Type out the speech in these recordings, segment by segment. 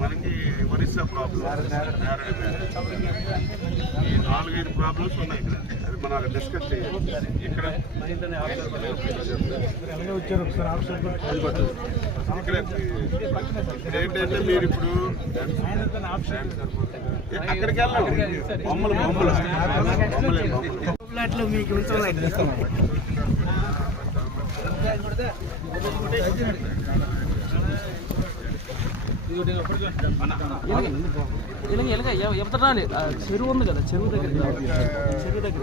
మనకి ఒరిస్సా ప్రాబ్లం ఈ నాలుగైదు ప్రాబ్లమ్స్ ఉన్నాయి ఇక్కడ. అది మనం అక్కడ డిస్కస్ చేయాలి. ఇక్కడ ఇక్కడ ఇక్కడ ఏంటంటే మీరు ఇప్పుడు అక్కడికి వెళ్ళాలి. బొమ్మలు బొమ్మలు. బొమ్మలే బొమ్మలు ఫ్లాట్లో మీకు ఉంచాలి ఇలాగ ఇలాగ ఎవరు రాలి ఆ చెరువు ఉంది కదా చెరువు దగ్గర చెరువు దగ్గర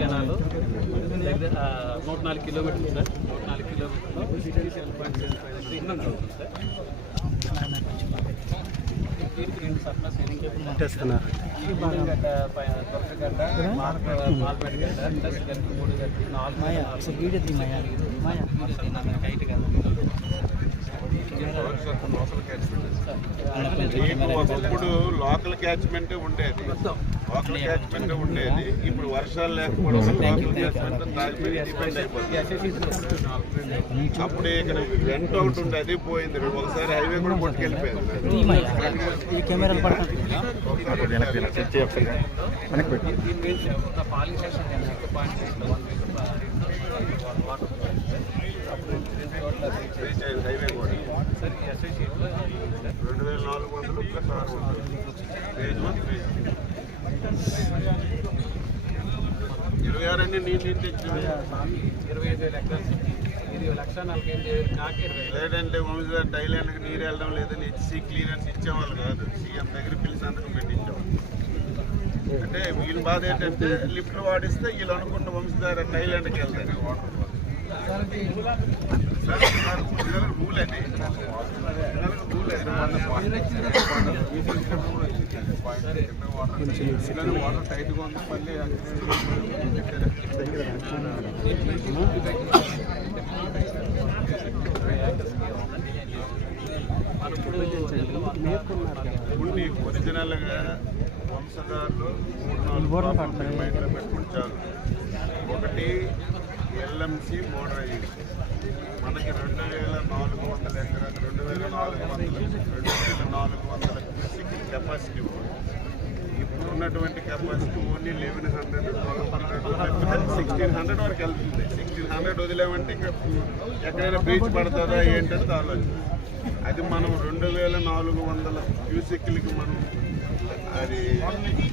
కెనాలు. దగ్గర నూట నాలుగు కిలోమీటర్లు సార్. నూట నాలుగు కిలోమీటర్లు దొరకగడ్డ మాల్పేట గడ్డ మూడు నాలుగు కదా ఒకప్పుడు లోకల్ క్యాచ్మెంట్ ఉండేది. క్యాచ్మెంట్ ఉండేది ఇప్పుడు వర్షాలు లేకపోవడం దానిపై డిపెండ్ అయిపోతుంది అప్పుడు ఇక్కడ రెంట్ ఒకటి ఉండేది పోయింది ఒకసారి హైవే కూడా కొట్టుకెళ్ళిపోయింది తీ మాయా ఈ కెమెరాలు పడతాను దీని మీద ఒక పాలింగ్ సెక్షన్ ఒక పాయింట్ వన్ వాటర్ అప్పుడు రెండు చోట్ల రీచ్ అయింది హైవే కూడా సార్ ఎస్ఐసీలో రెండు వేల నాలుగు వందలు ప్లస్ ఆరు వందలు ఫేజ్ వన్ ఫేజ్ ఇరవై ఆరు అన్ని నీళ్ళు నీళ్ళు తెచ్చినవి ఇరవై ఐదు వేల ఎకరాలు ఇది లక్ష నలభై ఎనిమిది వేలు కాక లేదంటే వంశ టైలాండ్కి నీరు వెళ్ళడం లేదని హెచ్సి క్లియరెన్స్ ఇచ్చేవాళ్ళు కాదు సీఎం దగ్గర పిలిచి సంతకం పెట్టించేవాళ్ళు అంటే వీళ్ళ బాధ ఏంటంటే లిఫ్ట్లు వాడిస్తే వీళ్ళు అనుకున్న వంశధార టైలాండ్కి వెళ్తారు వాటర్ రూల్ అది వాటర్ టైట్గా ఉంది మళ్ళీ ఉండి ఒరిజినల్గా వంశధారులు మూడు నాలుగు మైండ్లో పెట్టుకుంటే చాలు ఒకటి ఎల్ఎంసి మోడరైజేషన్ మనకి రెండు వేల నాలుగు వందల ఎకరాలు రెండు వేల నాలుగు వందల రెండు వేల నాలుగు వందల క్యూసిక్ కెపాసిటీ ఇప్పుడు ఉన్నటువంటి capacity only eleven hundred hundred sixteen hundred వరకు వెళ్తుంది. సిక్స్టీన్ హండ్రెడ్ వదిలేమంటే ఇంకా ఎక్కడైనా బీచ్ పడుతుందా ఏంటంటే ఆలోచన అది మనం రెండు వేల నాలుగు వందల క్యూసిక్లకి మనం అది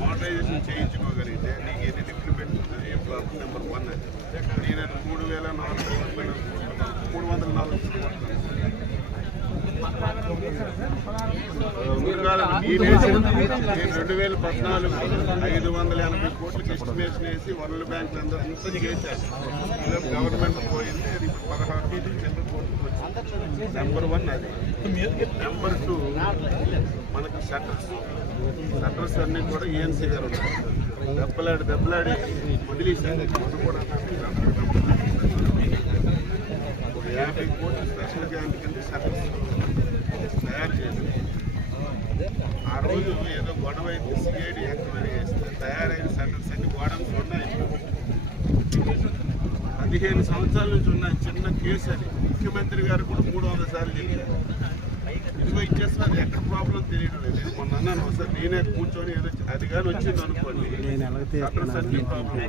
మోటరైజేషన్ చేయించుకోగలిగితే నీకు ఎన్ని పెట్టిన ఏ ప్రాబ్లం నెంబర్ వన్ అది నేను మూడు వేల నాలుగు వందల మూడు వందల నాలుగు మీరు కాదండి, ఈ నేను రెండు వేల పద్నాలుగు ఐదు వందల ఎనభై కోట్లకి ఎస్టిమేషన్ వేసి వరల్డ్ బ్యాంక్ అందరూ అంతా చేశారు గవర్నమెంట్ పోయింది అది పదహారు కేజీ చిల్లర నెంబర్ వన్ అది నెంబర్ టూ మనకి షట్టర్స్ షట్టర్స్ అన్నీ కూడా ఏఎన్సీ గారు ఉన్నారు దెబ్బలాడి దెబ్బలాడి. వదిలేసారు కూడా ఒక యాభై కోట్లు స్పెషల్ క్యాంప్ కింద సర్వీస్ తయారు చేశారు. ఆ రోజు ఏదో గొడవ అయితే సిఐడి ఎంక్వైరీ చేస్తే తయారైన సెంటర్స్ అన్ని గోడౌన్స్ ఉన్నాయి పదిహేను సంవత్సరాల నుంచి ఉన్న చిన్న కేసు అది. ముఖ్యమంత్రి గారు కూడా మూడు వందల సార్లు చెప్పారు. ఇదిగో ఇచ్చేసిన అది ఎక్కడ ప్రాబ్లం తెలియడం లేదు. నేను మొన్న అన్నాను ఒకసారి నేనే కూర్చొని ఏదో అది కానీ వచ్చింది అనుకోండి. నేను అన్ని ప్రాబ్లం